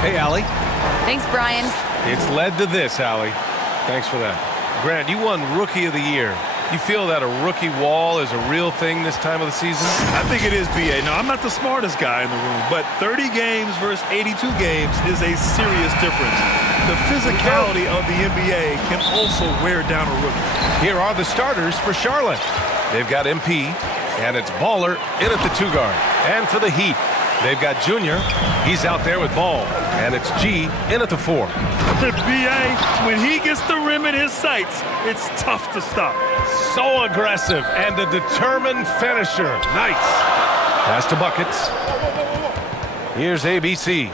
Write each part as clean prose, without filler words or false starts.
Hey, Allie. Thanks, Brian. It's led to this, Allie. Thanks for that. Grant, you won Rookie of the Year. You feel that a rookie wall is a real thing this time of the season? I think it is, B.A. Now, I'm not the smartest guy in the room, but 30 games versus 82 games is a serious difference. The physicality of the NBA can also wear down a rookie. Here are the starters for Charlotte. They've got MP, and it's Baller in at the 2-guard. And for the Heat, they've got Junior. He's out there with Ball. And it's G in at the 4. B.A., when he gets the rim in his sights, it's tough to stop. So aggressive and a determined finisher. Nice. Pass to buckets. Here's ABC.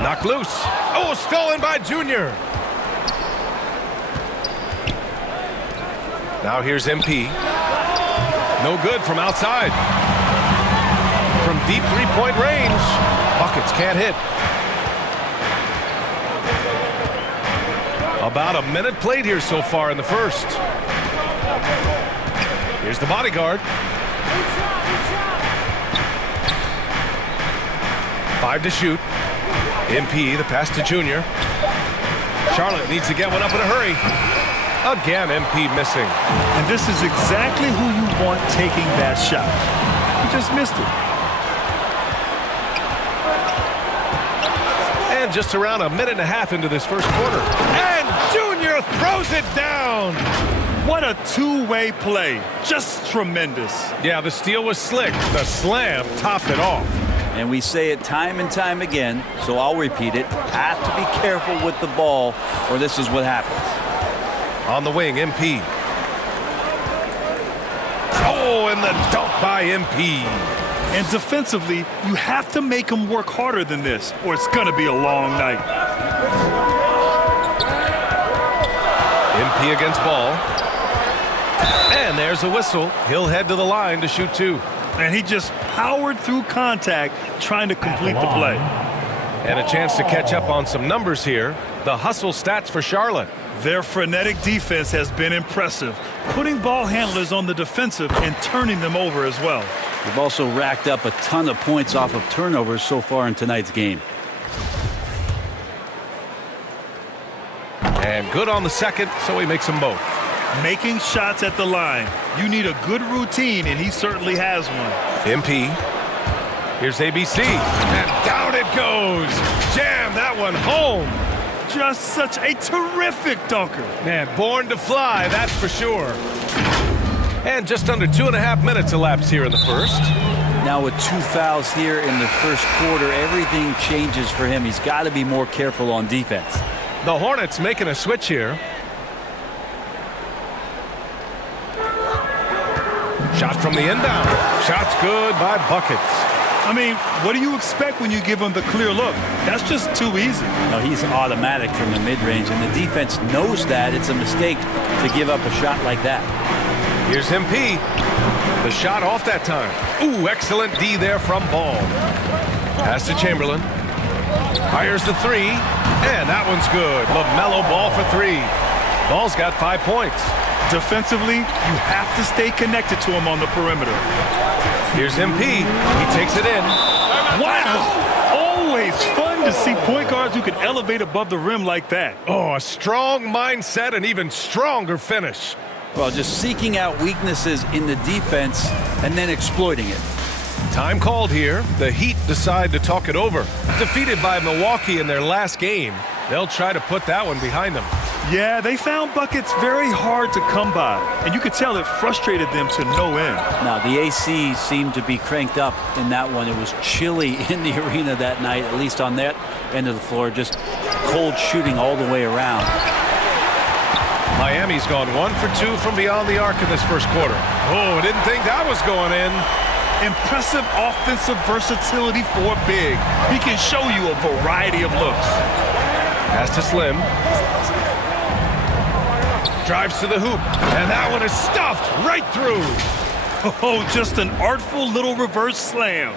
Knocked loose. Oh, stolen by Junior. Now here's MP. No good from outside. From deep three-point range. Buckets can't hit. About a minute played here so far in the first. Here's the bodyguard. 5 to shoot. MP, the pass to Junior. Charlotte needs to get one up in a hurry. Again, MP missing. And this is exactly who you want taking that shot. He just missed it. And just around a minute and a half into this first quarter. And Junior throws it down. What a two-way play. Just tremendous. Yeah, the steal was slick. The slam topped it off. And we say it time and time again, so I'll repeat it. Have to be careful with the ball, or this is what happens. On the wing, MP. Oh, and the dunk by MP. And defensively, you have to make him work harder than this, or it's going to be a long night. MP against Ball. And there's a whistle. He'll head to the line to shoot 2. And he just powered through contact trying to complete the play. And a chance to catch up on some numbers here. The hustle stats for Charlotte. Their frenetic defense has been impressive, putting ball handlers on the defensive and turning them over as well. They've also racked up a ton of points off of turnovers so far in tonight's game. And good on the second, so he makes them both. Making shots at the line. You need a good routine, and he certainly has one. MP. Here's ABC. And down it goes. Jam that one home. Just such a terrific dunker. Man, born to fly, that's for sure. And just under 2.5 minutes elapsed here in the first. Now with 2 fouls here in the first quarter, everything changes for him. He's got to be more careful on defense. The Hornets making a switch here. Shot from the inbound. Shot's good by Buckets. I mean, what do you expect when you give him the clear look? That's just too easy. No, he's automatic from the mid-range, and the defense knows that. It's a mistake to give up a shot like that. Here's MP. The shot off that time. Ooh, excellent D there from Ball. Pass to Chamberlain. Fires the 3, and that one's good. LaMelo Ball for 3. Ball's got 5 points. Defensively, you have to stay connected to him on the perimeter. Here's MP. He takes it in. Wow! Always fun to see point guards who can elevate above the rim like that. Oh, a strong mindset and even stronger finish. Well, just seeking out weaknesses in the defense and then exploiting it. Time called here. The Heat decide to talk it over. Defeated by Milwaukee in their last game, they'll try to put that one behind them. Yeah, they found buckets very hard to come by, and you could tell it frustrated them to no end. Now, the AC seemed to be cranked up in that one. It was chilly in the arena that night, at least on that end of the floor. Just cold shooting all the way around. Miami's gone 1 for 2 from beyond the arc in this first quarter. Oh, didn't think that was going in. Impressive offensive versatility for big. He can show you a variety of looks. Pass to Slim. Drives to the hoop, and that one is stuffed right through. Oh, just an artful little reverse slam.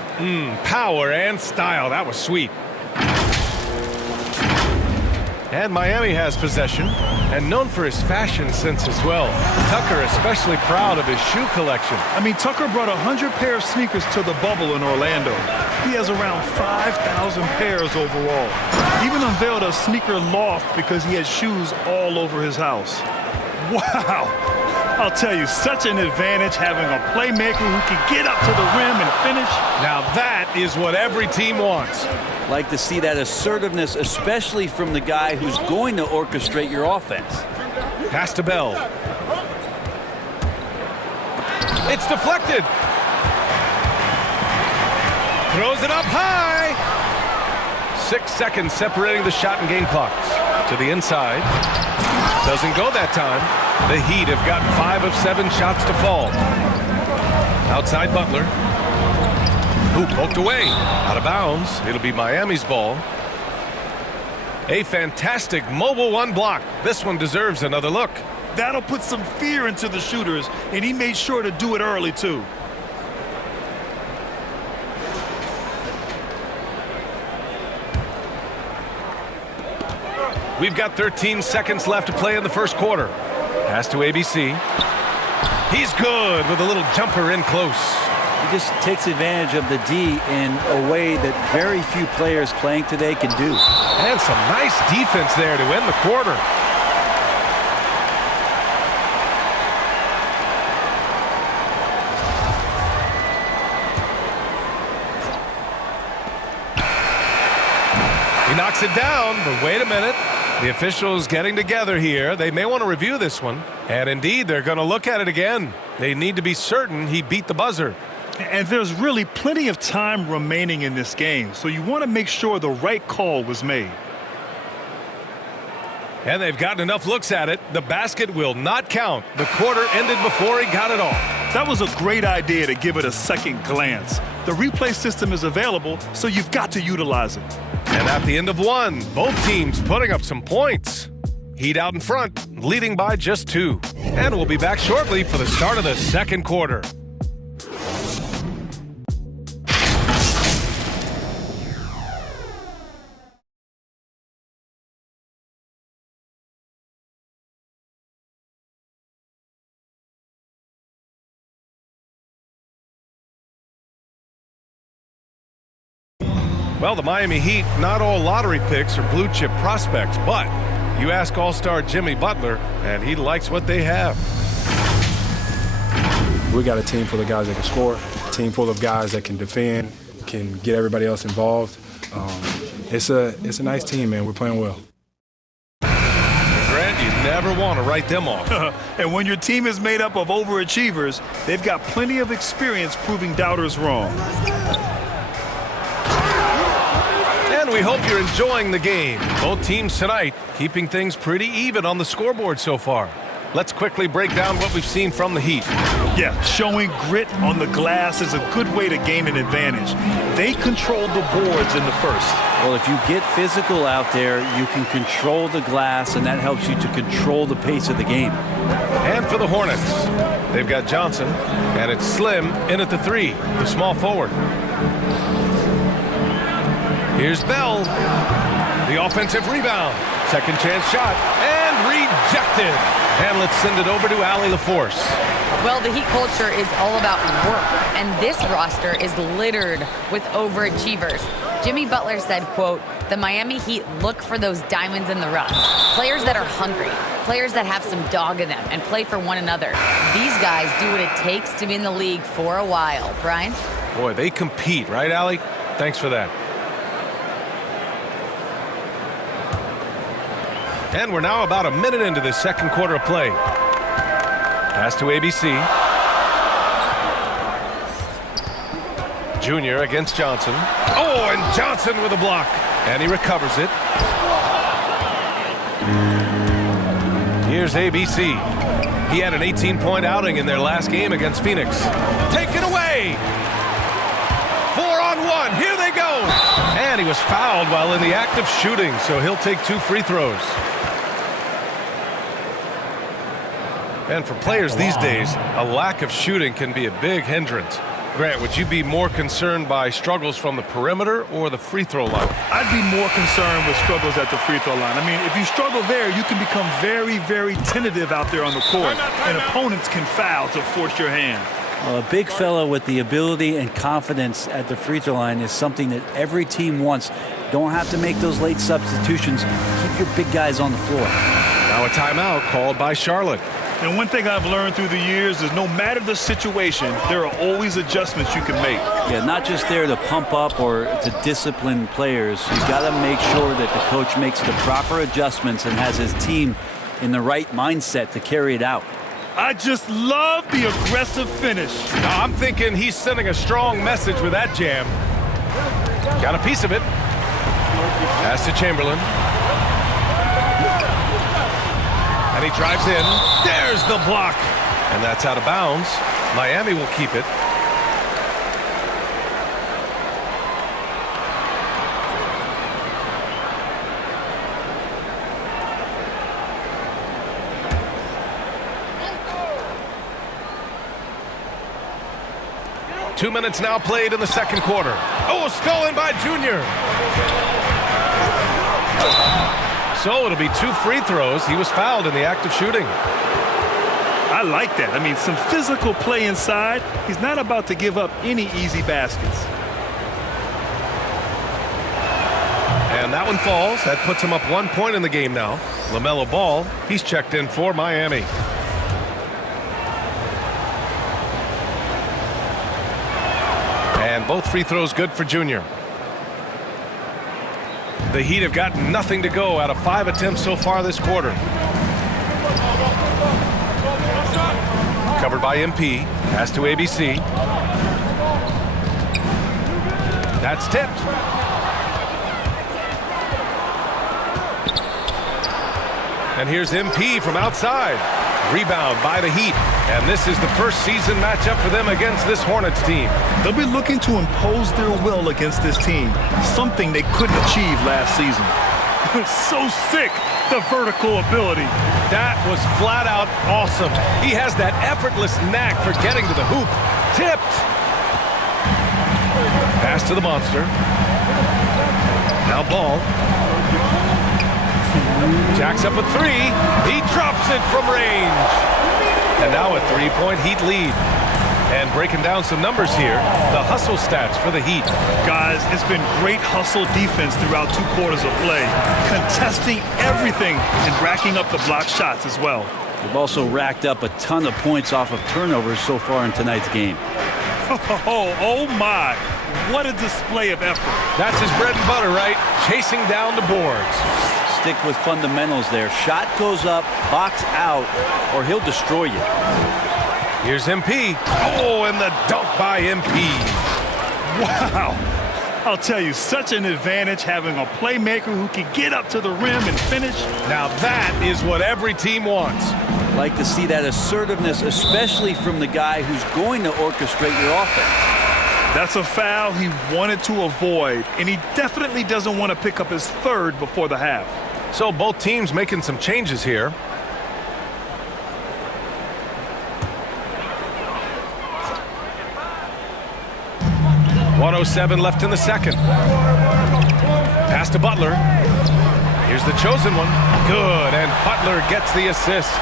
Power and style. That was sweet. And Miami has possession, and known for his fashion sense as well. Tucker especially proud of his shoe collection. I mean, Tucker brought 100 pair of sneakers to the bubble in Orlando. He he has around 5,000 pairs overall. Even unveiled a sneaker loft because he has shoes all over his house. Wow! I'll tell you, such an advantage having a playmaker who can get up to the rim and finish. Now that is what every team wants. Like to see that assertiveness, especially from the guy who's going to orchestrate your offense. Pass to Bell. It's deflected. Throws it up high. 6 seconds separating the shot and game clocks. To the inside. Doesn't go that time. The Heat have gotten 5 of 7 shots to fall. Outside Butler. Ooh, poked away. Out of bounds. It'll be Miami's ball. A fantastic mobile one block. This one deserves another look. That'll put some fear into the shooters, and he made sure to do it early, too. We've got 13 seconds left to play in the first quarter. Pass to ABC. He's good with a little jumper in close. He just takes advantage of the D in a way that very few players playing today can do. And some nice defense there to end the quarter. He knocks it down, but wait a minute. The officials getting together here. They may want to review this one. And indeed, they're going to look at it again. They need to be certain he beat the buzzer. And there's really plenty of time remaining in this game, so you want to make sure the right call was made. And they've gotten enough looks at it. The basket will not count. The quarter ended before he got it off. That was a great idea to give it a second glance. The replay system is available, so you've got to utilize it. And at the end of one, both teams putting up some points. Heat out in front, leading by just 2. And we'll be back shortly for the start of the second quarter. Well, the Miami Heat, not all lottery picks or blue chip prospects, but you ask all-star Jimmy Butler, and he likes what they have. We got a team full of guys that can score, a team full of guys that can defend, can get everybody else involved. It's a nice team, man. We're playing well. Grant, you never want to write them off. And when your team is made up of overachievers, they've got plenty of experience proving doubters wrong. And we hope you're enjoying the game. Both teams tonight keeping things pretty even on the scoreboard so far. Let's quickly break down what we've seen from the Heat. Yeah, showing grit on the glass is a good way to gain an advantage. They controlled the boards in the first. Well, if you get physical out there, you can control the glass, and that helps you to control the pace of the game. And for the Hornets, they've got Johnson, and it's Slim in at the 3, the small forward. Here's Bell. The offensive rebound. Second chance shot. And rejected. And let's send it over to Allie LaForce. Well, the Heat culture is all about work, and this roster is littered with overachievers. Jimmy Butler said, quote, "The Miami Heat look for those diamonds in the rough. Players that are hungry, players that have some dog in them and play for one another. These guys do what it takes to be in the league for a while." Brian? Boy, they compete, right, Allie? Thanks for that. And we're now about a minute into the second quarter of play. Pass to ABC. Junior against Johnson. Oh, and Johnson with a block. And he recovers it. Here's ABC. He had an 18-point outing in their last game against Phoenix. Taken away. 4-on-1. Here they go. And he was fouled while in the act of shooting, so he'll take 2 free throws. And for players these days, a lack of shooting can be a big hindrance. Grant, would you be more concerned by struggles from the perimeter or the free throw line? I'd be more concerned with struggles at the free throw line. I mean, if you struggle there, you can become very, very tentative out there on the court, and opponents can foul to force your hand. Well, a big fella with the ability and confidence at the free throw line is something that every team wants. Don't have to make those late substitutions. Keep your big guys on the floor. Now a timeout called by Charlotte. And one thing I've learned through the years is no matter the situation, there are always adjustments you can make. Yeah, not just there to pump up or to discipline players. You've got to make sure that the coach makes the proper adjustments and has his team in the right mindset to carry it out. I just love the aggressive finish. Now I'm thinking he's sending a strong message with that jam. Got a piece of it. Pass to Chamberlain. And he drives in. There's the block. And that's out of bounds. Miami will keep it. Two minutes now played in the second quarter. Oh, stolen by Junior. So it'll be 2 free throws. He was fouled in the act of shooting. I like that. I mean, some physical play inside. He's not about to give up any easy baskets. And that one falls. That puts him up 1 point in the game now. LaMelo Ball, he's checked in for Miami. And both free throws good for Junior. The Heat have gotten nothing to go out of 5 attempts so far this quarter. Covered by MP. Pass to ABC. That's tipped. And here's MP from outside. Rebound by the Heat. And this is the first season matchup for them against this Hornets team. They'll be looking to impose their will against this team, something they couldn't achieve last season. So sick, the vertical ability. That was flat out awesome. He has that effortless knack for getting to the hoop. Tipped. Pass to the monster. Now Ball. Jacks up a 3. He drops it from range. And now a 3-point Heat lead. And breaking down some numbers here, the hustle stats for the Heat. Guys, it's been great hustle defense throughout 2 quarters of play, contesting everything and racking up the block shots as well. They've also racked up a ton of points off of turnovers so far in tonight's game. Oh my, what a display of effort. That's his bread and butter, right? Chasing down the boards. Stick with fundamentals there. Shot goes up, box out, or he'll destroy you. Here's MP. Oh, and the dunk by MP. Wow. I'll tell you, such an advantage having a playmaker who can get up to the rim and finish. Now that is what every team wants. Like to see that assertiveness, especially from the guy who's going to orchestrate your offense. That's a foul he wanted to avoid, and he definitely doesn't want to pick up his 3rd before the half. So both teams making some changes here. .107 left in the second. Pass to Butler. Here's the chosen one. Good, and Butler gets the assist.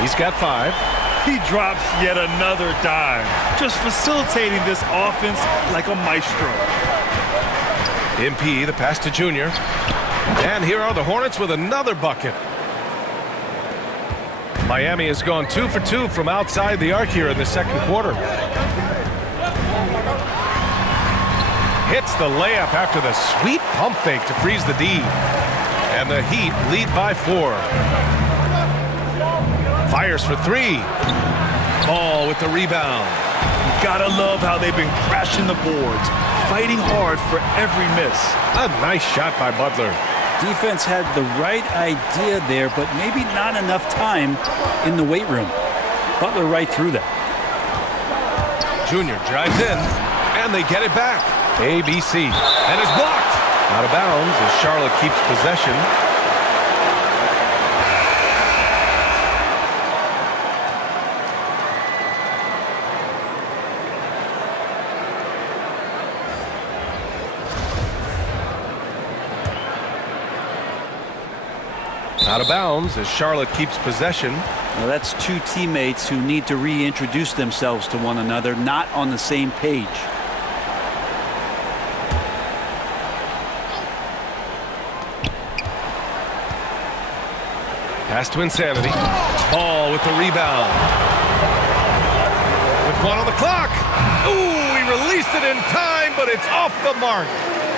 He's got 5. He drops yet another dime, just facilitating this offense like a maestro. MP, the pass to Junior. And here are the Hornets with another bucket. Miami has gone 2 for 2 from outside the arc here in the second quarter. Hits the layup after the sweet pump fake to freeze the D. And the Heat lead by 4. Fires for 3. Ball with the rebound. You gotta love how they've been crashing the boards, fighting hard for every miss. A nice shot by Butler. Defense had the right idea there, but maybe not enough time in the weight room. Butler right through that. Junior drives in, and they get it back. ABC, and is blocked. Out of bounds as Charlotte keeps possession. Out of bounds as Charlotte keeps possession. Well, that's two teammates who need to reintroduce themselves to one another, not on the same page. Pass to Insanity. Ball with the rebound. With one on the clock. Ooh, he released it in time, but it's off the mark.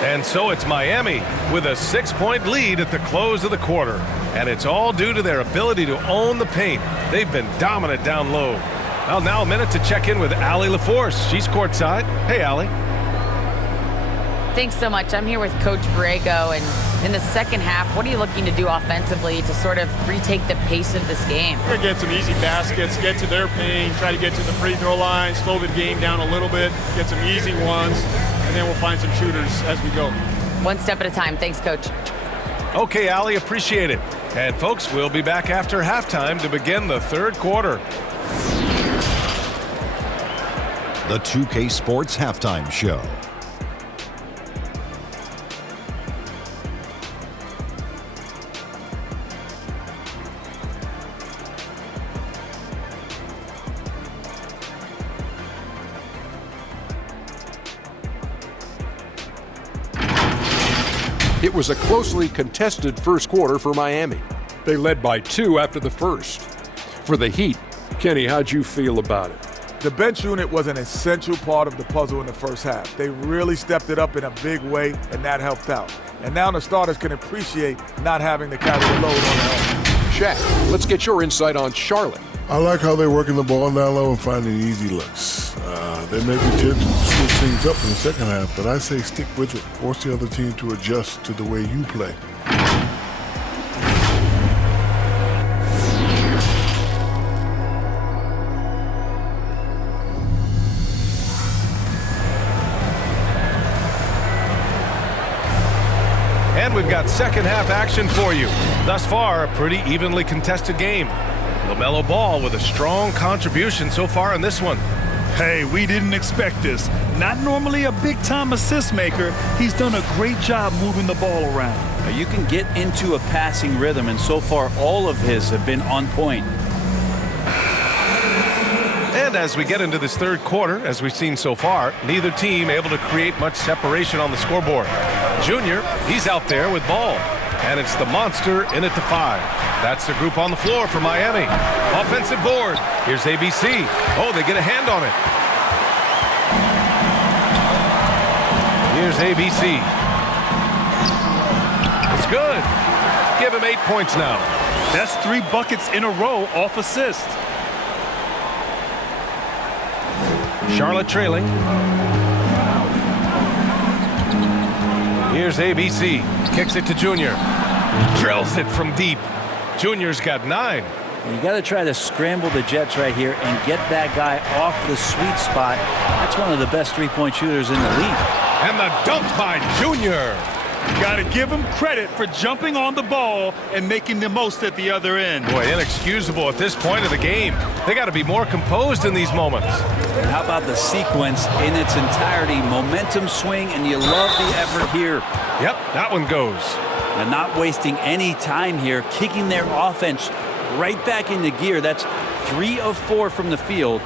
And so it's Miami with a 6-point lead at the close of the quarter. And it's all due to their ability to own the paint. They've been dominant down low. Well, now a minute to check in with Allie LaForce. She's courtside. Hey, Allie. Thanks so much. I'm here with Coach Borrego, and in the second half, what are you looking to do offensively to sort of retake the pace of this game? We're going to get some easy baskets, get to their paint, try to get to the free throw line, slow the game down a little bit, get some easy ones, and then we'll find some shooters as we go. One step at a time. Thanks, Coach. Okay, Allie, appreciate it. And folks, we'll be back after halftime to begin the third quarter. The 2K Sports Halftime Show. It was a closely contested first quarter for Miami. They led by 2 after the first. For the Heat, Kenny, how'd you feel about it? The bench unit was an essential part of the puzzle in the first half. They really stepped it up in a big way, and that helped out. And now the starters can appreciate not having to carry the load on their own. Shaq, let's get your insight on Charlotte. I like how they're working the ball down low and finding easy looks. They may be tempted to switch things up in the second half, but I say stick with it. Force the other team to adjust to the way you play. And we've got second half action for you. Thus far, a pretty evenly contested game. LaMelo Ball with a strong contribution so far in this one. Hey, we didn't expect this. Not normally a big-time assist maker. He's done a great job moving the ball around. Now, you can get into a passing rhythm, and so far all of his have been on point. And as we get into this third quarter, as we've seen so far, neither team able to create much separation on the scoreboard. Junior, he's out there with Ball. And it's the monster in at the 5. That's the group on the floor for Miami. Offensive board. Here's ABC. Oh, they get a hand on it. Here's ABC. It's good. Give him 8 points now. That's 3 buckets in a row off assist. Charlotte trailing. Here's ABC. Kicks it to Junior. Drills it from deep. Junior's got 9. You got to try to scramble the Jets right here and get that guy off the sweet spot. That's one of the best three-point shooters in the league. And the dunk by Junior. Got to give him credit for jumping on the ball and making the most at the other end. Boy, inexcusable at this point of the game. They got to be more composed in these moments. And how about the sequence in its entirety? Momentum swing, and you love the effort here. Yep, that one goes. And not wasting any time here, kicking their offense right back into gear. That's 3 of 4 from the field.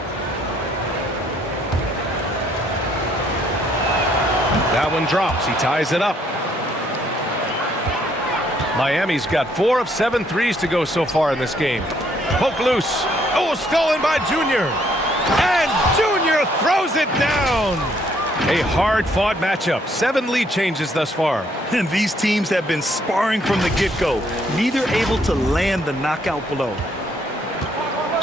That one drops. He ties it up. Miami's got 4 of 7 threes to go so far in this game. Poke loose. Oh, stolen by Junior. And Junior throws it down. A hard-fought matchup. 7 lead changes thus far. And these teams have been sparring from the get-go. Neither able to land the knockout blow.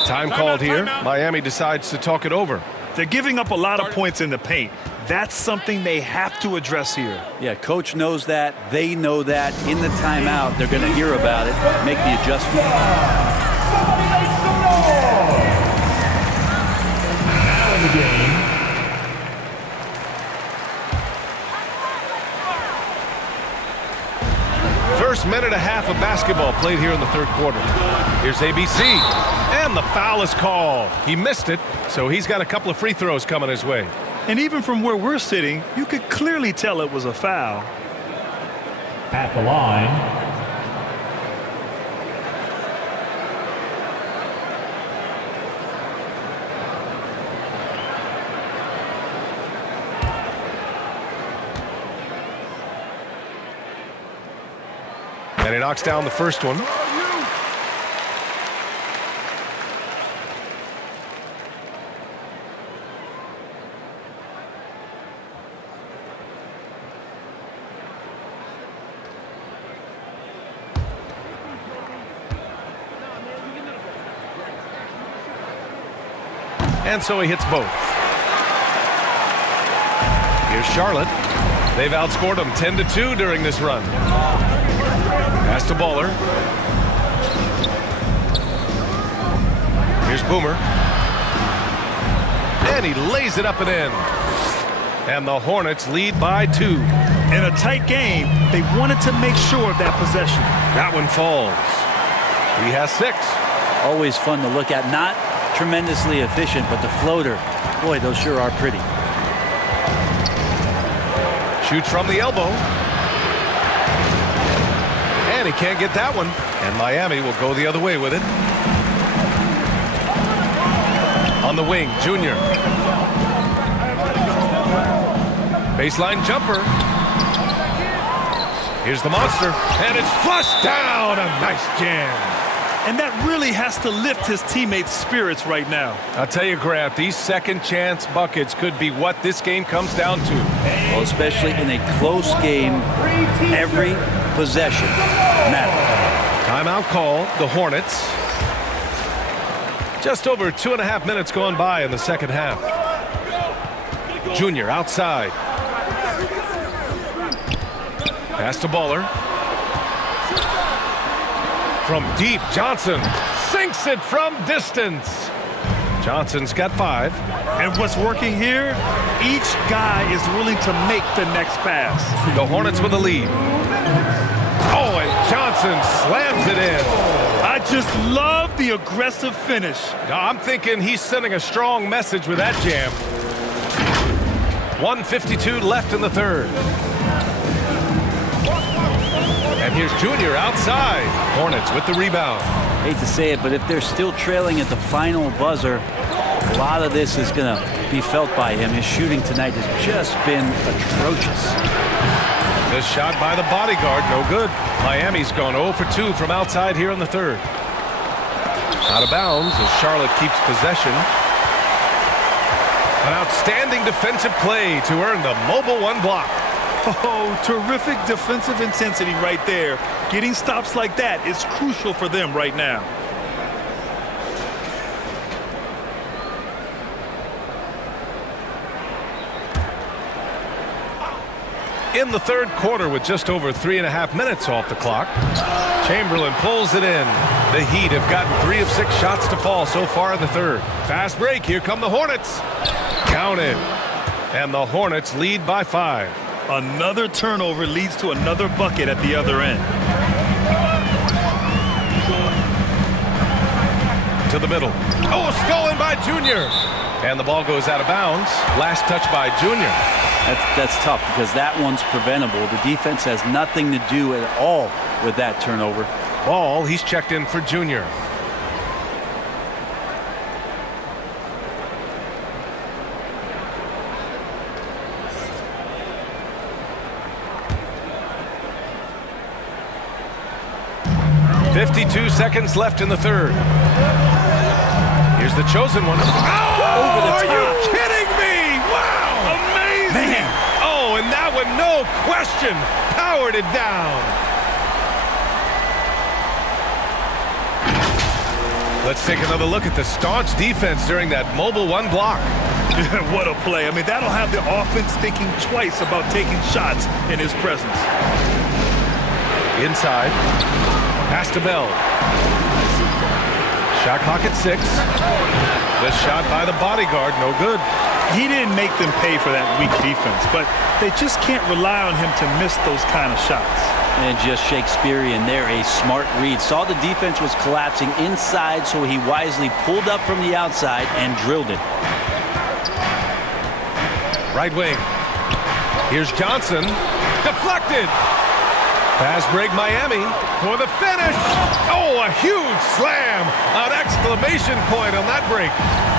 Time called here. Miami decides to talk it over. They're giving up a lot of points in the paint. That's something they have to address here. Yeah, coach knows that. They know that. In the timeout, they're going to hear about it, make the adjustment. First minute and a half of basketball played here in the third quarter. Here's ABC. And the foul is called. He missed it, so he's got a couple of free throws coming his way. And even from where we're sitting, you could clearly tell it was a foul. At the line, And he knocks down the first one. And so he hits both. Here's Charlotte. They've outscored them 10-2 during this run. Pass to Baller. Here's Boomer. And he lays it up and in. And the Hornets lead by 2. In a tight game, they wanted to make sure of that possession. That one falls. He has 6. Always fun to look at. Not tremendously efficient, but the floater, boy, those sure are pretty. Shoots from the elbow. And he can't get that one. And Miami will go the other way with it. On the wing, Junior. Baseline jumper. Here's the monster. And it's flushed down. A nice jam. And that really has to lift his teammates' spirits right now. I'll tell you, Grant, these second chance buckets could be what this game comes down to. Well, especially in a close game, every possession matters. Timeout call, the Hornets. Just over 2.5 minutes gone by in the second half. Junior outside. Pass to Baller. From deep, Johnson sinks it from distance. Johnson's got 5. And what's working here, each guy is willing to make the next pass. The Hornets with the lead. Oh, and Johnson slams it in. I just love the aggressive finish. I'm thinking he's sending a strong message with that jam. 1:52 left in the third. And here's Junior outside. Hornets with the rebound. Hate to say it, but if they're still trailing at the final buzzer, a lot of this is going to be felt by him. His shooting tonight has just been atrocious. This shot by the bodyguard, no good. Miami's gone 0 for 2 from outside here in the third. Out of bounds as Charlotte keeps possession. An outstanding defensive play to earn the mobile 1 block. Oh, terrific defensive intensity right there. Getting stops like that is crucial for them right now. In the third quarter with just over 3.5 minutes off the clock, Chamberlain pulls it in. The Heat have gotten 3 of 6 shots to fall so far in the third. Fast break. Here come the Hornets. Counted. And the Hornets lead by 5. Another turnover leads to another bucket at the other end. To the middle. Oh, stolen by Junior. And the ball goes out of bounds. Last touch by Junior. That's tough because that one's preventable. The defense has nothing to do at all with that turnover. Ball, he's checked in for Junior. .52 seconds left in the third. Here's the chosen one. Oh, over the top. Are you kidding me? Wow. Amazing. Man. Oh, and that one, no question, powered it down. Let's take another look at the staunch defense during that mobile 1 block. What a play. I mean, that'll have the offense thinking twice about taking shots in his presence. Inside. Pass to Bell. Shot clock at 6. The shot by the bodyguard, no good. He didn't make them pay for that weak defense, but they just can't rely on him to miss those kind of shots. And just Shakespearean there, a smart read. Saw the defense was collapsing inside, so he wisely pulled up from the outside and drilled it. Right wing. Here's Johnson. Deflected. Fast break Miami for the finish. Oh, a huge slam. An exclamation point on that break.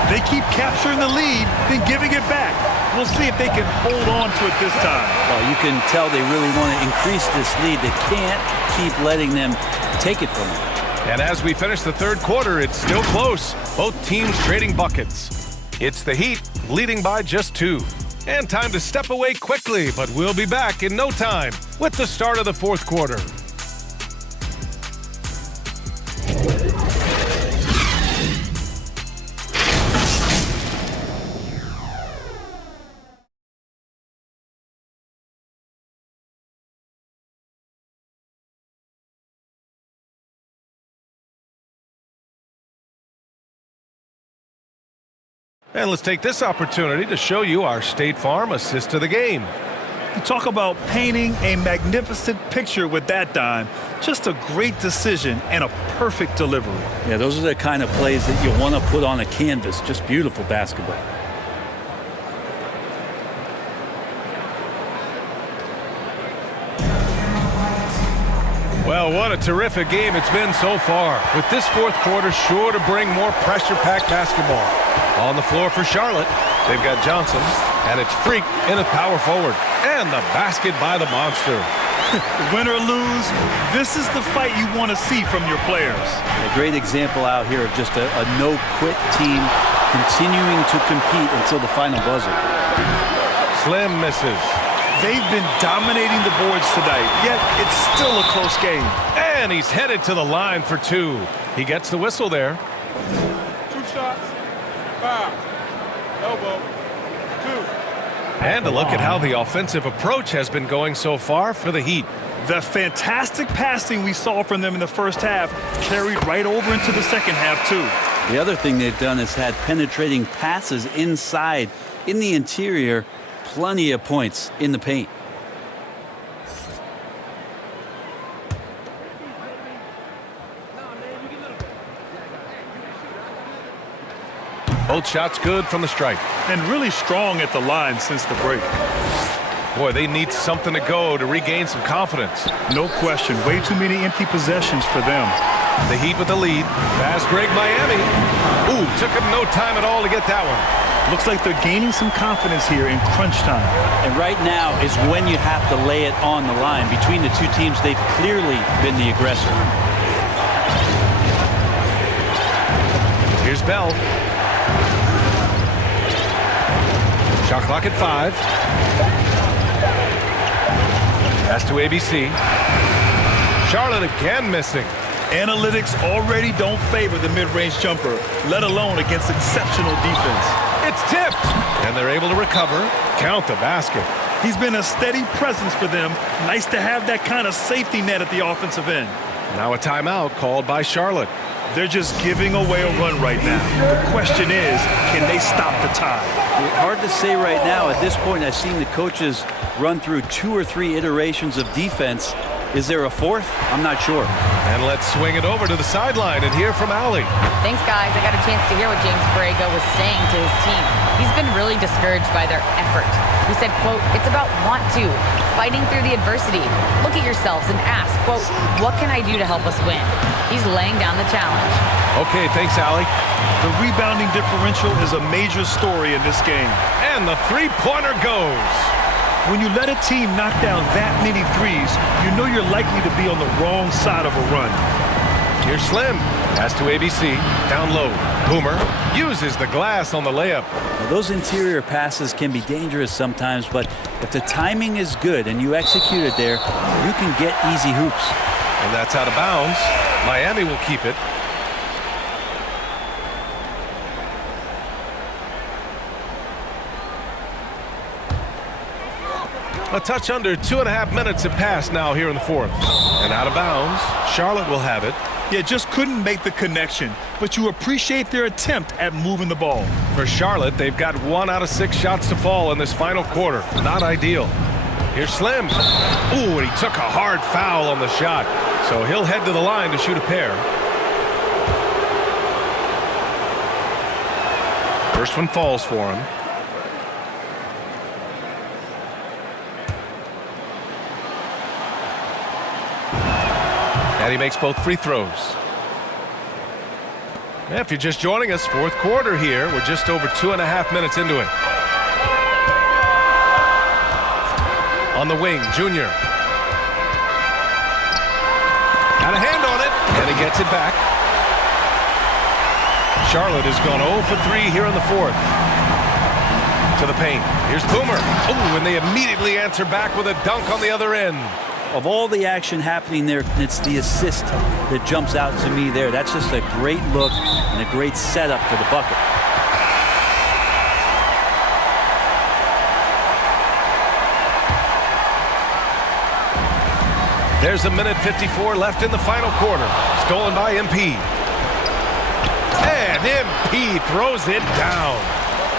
They keep capturing the lead, then giving it back. We'll see if they can hold on to it this time. Well, you can tell they really want to increase this lead. They can't keep letting them take it from them. And as we finish the third quarter, it's still close. Both teams trading buckets. It's the Heat leading by just 2. And time to step away quickly, but we'll be back in no time with the start of the fourth quarter. And let's take this opportunity to show you our State Farm assist to the game. You talk about painting a magnificent picture with that dime. Just a great decision and a perfect delivery. Yeah, those are the kind of plays that you want to put on a canvas. Just beautiful basketball. Well, what a terrific game it's been so far, with this fourth quarter sure to bring more pressure-packed basketball. On the floor for Charlotte, they've got Johnson, and it's Freak in at power forward, and the basket by the monster. Win or lose, this is the fight you want to see from your players. A great example out here of just a no-quit team continuing to compete until the final buzzer. Slim misses. They've been dominating the boards tonight, yet it's still a close game. And he's headed to the line for 2. He gets the whistle there. 2 shots, foul, elbow, 2. And a look at how the offensive approach has been going so far for the Heat. The fantastic passing we saw from them in the first half carried right over into the second half, too. The other thing they've done is had penetrating passes inside, in the interior, plenty of points in the paint. Both shots good from the stripe. And really strong at the line since the break. Boy, they need something to go to regain some confidence. No question. Way too many empty possessions for them. The Heat with the lead. Fast break Miami. Ooh, took them no time at all to get that one. Looks like they're gaining some confidence here in crunch time. And right now is when you have to lay it on the line. Between the two teams, they've clearly been the aggressor. Here's Bell. Shot clock at 5. Pass to ABC. Charlotte again missing. Analytics already don't favor the mid-range jumper, let alone against exceptional defense. It's tipped, and they're able to recover, count the basket. He's been a steady presence for them. Nice to have that kind of safety net at the offensive end. Now a timeout called by Charlotte. They're just giving away a run right now. The question is, can they stop the tide? Hard to say right now. At this point, I've seen the coaches run through 2 or 3 iterations of defense. Is there a 4th? I'm not sure. And let's swing it over to the sideline and hear from Allie. Thanks, guys. I got a chance to hear what James Borrego was saying to his team. He's been really discouraged by their effort. He said, quote, "It's about want to, fighting through the adversity. Look at yourselves and ask, quote, what can I do to help us win?" He's laying down the challenge. Okay, thanks, Allie. The rebounding differential is a major story in this game. And the three-pointer goes. When you let a team knock down that many threes, you know you're likely to be on the wrong side of a run. Here's Slim. Pass to ABC. Down low. Boomer uses the glass on the layup. Now, those interior passes can be dangerous sometimes, but if the timing is good and you execute it there, you can get easy hoops. And that's out of bounds. Miami will keep it. A touch under 2.5 minutes have passed now here in the fourth. And out of bounds, Charlotte will have it. Yeah, just couldn't make the connection, but you appreciate their attempt at moving the ball. For Charlotte, they've got 1 out of 6 shots to fall in this final quarter. Not ideal. Here's Slim. Ooh, and he took a hard foul on the shot. So he'll head to the line to shoot a pair. First one falls for him. And he makes both free throws. If you're just joining us, fourth quarter here. We're just over 2.5 minutes into it. On the wing, Junior. Got a hand on it, and he gets it back. Charlotte has gone 0 for 3 here in the fourth. To the paint. Here's Boomer. Oh, and they immediately answer back with a dunk on the other end. Of all the action happening there, it's the assist that jumps out to me there. That's just a great look and a great setup for the bucket. There's a minute 54 left in the final quarter. Stolen by MP. And MP throws it down.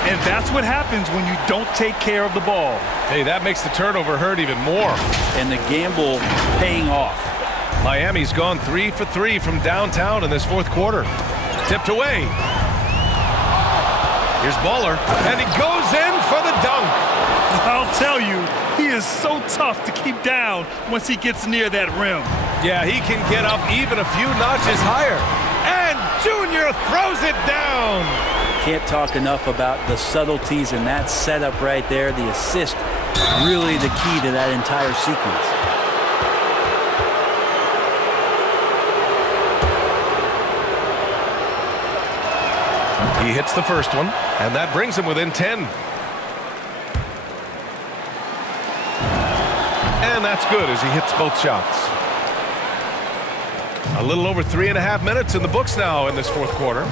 And that's what happens when you don't take care of the ball. Hey, that makes the turnover hurt even more. And the gamble paying off. Miami's gone 3 for 3 from downtown in this fourth quarter. Tipped away. Here's Baller, and he goes in for the dunk. I'll tell you, he is so tough to keep down once he gets near that rim. Yeah, he can get up even a few notches higher. And Junior throws it down. Can't talk enough about the subtleties in that setup right there. The assist, really the key to that entire sequence. He hits the first one, and that brings him within 10. And that's good as he hits both shots. A little over 3.5 minutes in the books now in this fourth quarter.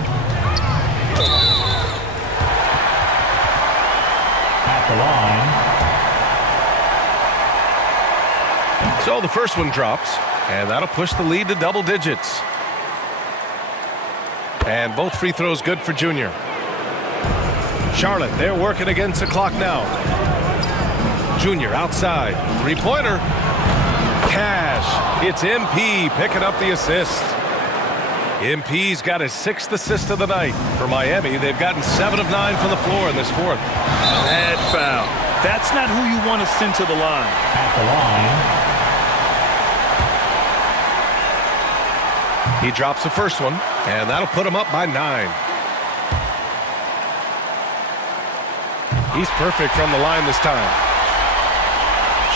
At the line. So the first one drops, and that'll push the lead to double digits. And both free throws good for Junior. Charlotte, they're working against the clock now. Junior outside. Three-pointer. Cash. It's MP picking up the assist. MP's got his 6th assist of the night. For Miami, they've gotten 7 of 9 from the floor in this fourth. Bad foul. That's not who you want to send to the line. At the line. He drops the first one, and that'll put him up by 9. He's perfect from the line this time.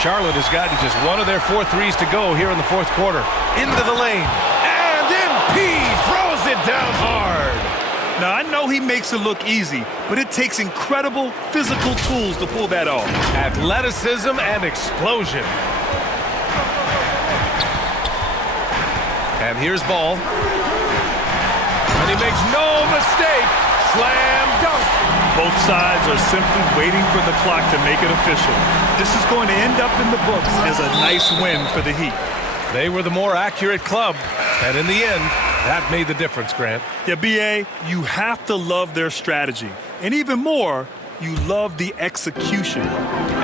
Charlotte has gotten just one of their 4 threes to go here in the fourth quarter. Into the lane, and MP throws it down hard. Now, I know he makes it look easy, but it takes incredible physical tools to pull that off. Athleticism and explosion. And here's Ball. And he makes no mistake. Slam dunk. Both sides are simply waiting for the clock to make it official. This is going to end up in the books as a nice win for the Heat. They were the more accurate club, and in the end, that made the difference, Grant. Yeah, B.A., you have to love their strategy. And even more, you love the execution.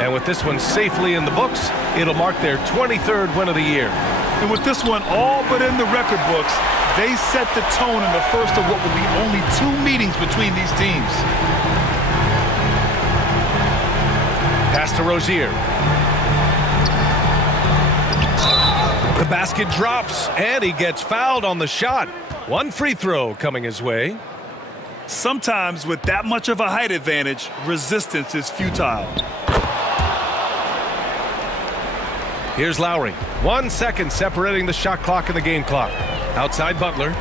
And with this one safely in the books, it'll mark their 23rd win of the year. And with this one all but in the record books, they set the tone in the first of what will be only 2 meetings between these teams. Pass to Rozier. The basket drops, and he gets fouled on the shot. 1 free throw coming his way. Sometimes with that much of a height advantage, resistance is futile. Here's Lowry. 1 second separating the shot clock and the game clock. Outside Butler.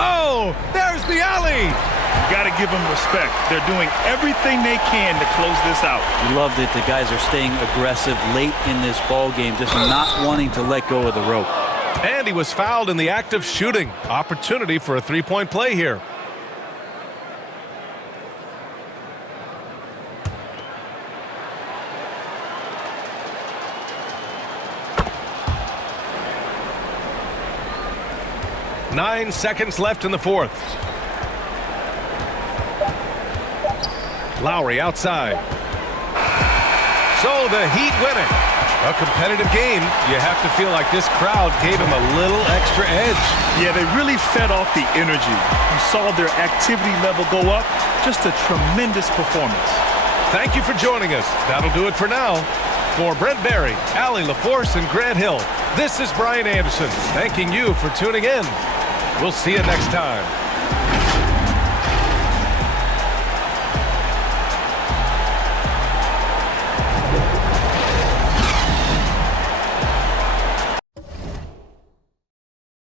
Oh, there's the alley. You got to give them respect. They're doing everything they can to close this out. You love that the guys are staying aggressive late in this ball game, just not wanting to let go of the rope. And he was fouled in the act of shooting. Opportunity for a 3-point play here. Nine seconds left in the fourth. Lowry outside. So the Heat winning. A competitive game. You have to feel like this crowd gave him a little extra edge. Yeah, they really fed off the energy. You saw their activity level go up. Just a tremendous performance. Thank you for joining us. That'll do it for now. For Brent Barry, Allie LaForce, and Grant Hill, this is Brian Anderson thanking you for tuning in. We'll see you next time.